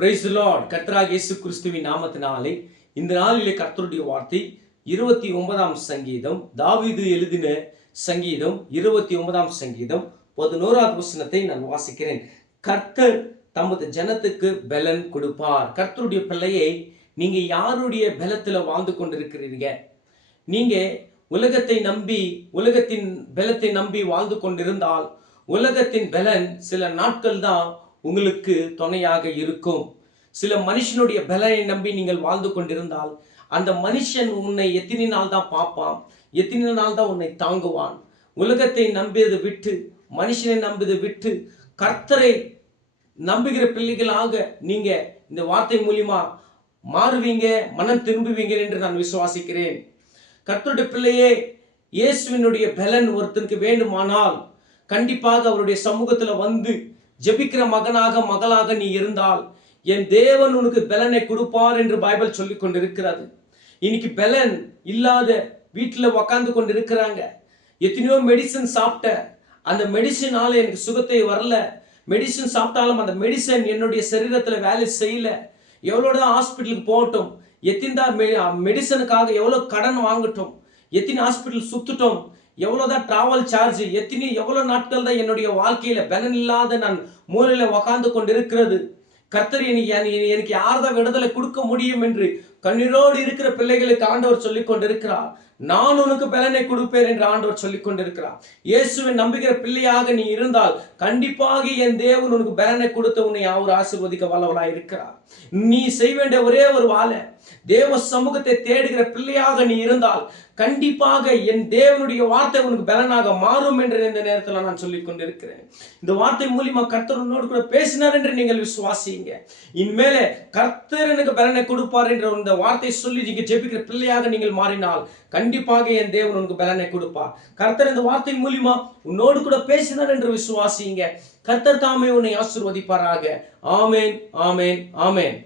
Praise the Lord. கர்த்தராகிய இயேசு கிறிஸ்துவின் நாமத்தினாலே இந்த நாளிலே கர்த்தருடைய வார்த்தை 29ஆம் சங்கீதம், தாவீது எழுதின சங்கீதம் 29ஆம் சங்கீதம் 11வது வசனத்தை நான் வாசிக்கிறேன். கர்த்தர் தமது ஜனத்துக்கு பலன் கொடுப்பார். கர்த்தருடைய பிள்ளையை, நீங்க யாருடைய பலத்துல வாழ்ந்து கொண்டிருக்கிறீங்க? நீங்க உலகத்தை நம்பி, உலகத்தின் பலத்தை நம்பி வாழ்ந்து கொண்டிருந்தால், உலகத்தின் பலன் சில நாட்கள் தான் உங்களுக்கு துணையாக இருக்கும். சில மனுஷனுடைய பலனை நம்பி நீங்கள் வாழ்ந்து கொண்டிருந்தால், அந்த மனுஷன் உன்னை எத்தனை நாள் தான் பார்ப்பான், எத்தனை நாள் தான் உன்னை தாங்குவான். உலகத்தை நம்பியதை விட்டு, மனுஷனை நம்பியதை விட்டு, கர்த்தரை நம்புகிற பிள்ளைகளாக நீங்க இந்த வார்த்தை மூலியமா மாறுவீங்க, மனம் திரும்புவீங்க என்று நான் விசுவாசிக்கிறேன். கர்த்தருடைய பிள்ளையே, இயேசுவினுடைய பலன் ஒருத்தனுக்கு வேண்டுமானால் கண்டிப்பாக அவருடைய சமூகத்துல வந்து ஜெபிக்கிற மகனாக மகளாக நீ இருந்தால், என் தேவன் உனக்கு பலனை கொடுப்பார் என்று பைபிள் சொல்லி கொண்டிருக்கிறது. இன்னைக்கு பலன் இல்லாத வீட்டில் உக்காந்து கொண்டு இருக்கிறாங்க. எத்தனையோ மெடிசன் சாப்பிட்ட, அந்த மெடிசினால எனக்கு சுகத்தை வரல. மெடிசன் சாப்பிட்டாலும் அந்த மெடிசன் என்னுடைய சரீரத்தில் வேலை செய்யல. எவ்வளோதான் ஹாஸ்பிட்டலுக்கு போகட்டும், எத்தனை மெடிசனுக்காக எவ்வளோ கடன் வாங்கட்டும், எத்தனை ஹாஸ்பிட்டல் சுத்துட்டோம், எவ்வளோதான் டிராவல் சார்ஜ், எவ்வளோ நாட்கள் தான் என்னுடைய வாழ்க்கையில பலன் இல்லாத நான் மூலையில உக்காந்து கொண்டிருக்கிறது. கர்த்தர் எனக்கு யார்தான் விடுதலை கொடுக்க முடியும் என்று கண்ணீரோடு இருக்கிற பிள்ளைகளுக்கு ஆண்டவர் சொல்லிக் கொண்டிருக்கிறார். நான் உனக்கு பலனை கொடுப்பேன் என்று ஆண்டவர் சொல்லிக் கொண்டிருக்கிறார். இயேசுவை நம்புகிற பிள்ளையாக நீ இருந்தால் கண்டிப்பாக என் தேவன் உனக்கு பலனை கொடுத்து உன்னை அவர் ஆசீர்வதிக்க வல்லவராய் இருக்கிறார். நீ செய்ய வேண்டிய ஒரே ஒரு வேலை, தேவ சமூகத்தை தேடுகிற பிள்ளையாக நீ இருந்தால் கண்டிப்பாக என் தேவனுடைய வார்த்தை உனக்கு பலனாக மாறும் என்று இந்த நேரத்தில் நான் சொல்லிக் கொண்டிருக்கிறேன். இந்த வார்த்தை மூலியமா கர்த்தர் உன்னோடு கூட பேசினார் என்று நீங்கள் விசுவாசிங்க. இனிமேலே கர்த்தர் எனக்கு பலனை கொடுப்பார் என்ற இந்த வார்த்தை சொல்லி நீங்க ஜெபிக்கிற பிள்ளையாக நீங்கள் மாறினால் கண்டிப்பாக என் தேவன் உனக்கு பலனை கொடுப்பார். கர்த்தர் இந்த வார்த்தை மூலியமா உன்னோடு கூட பேசினார் என்று விசுவாசிங்க. கர்த்தர் தாமே உன்னை ஆசீர்வதிப்பாராக. ஆமேன், ஆமேன், ஆமேன்.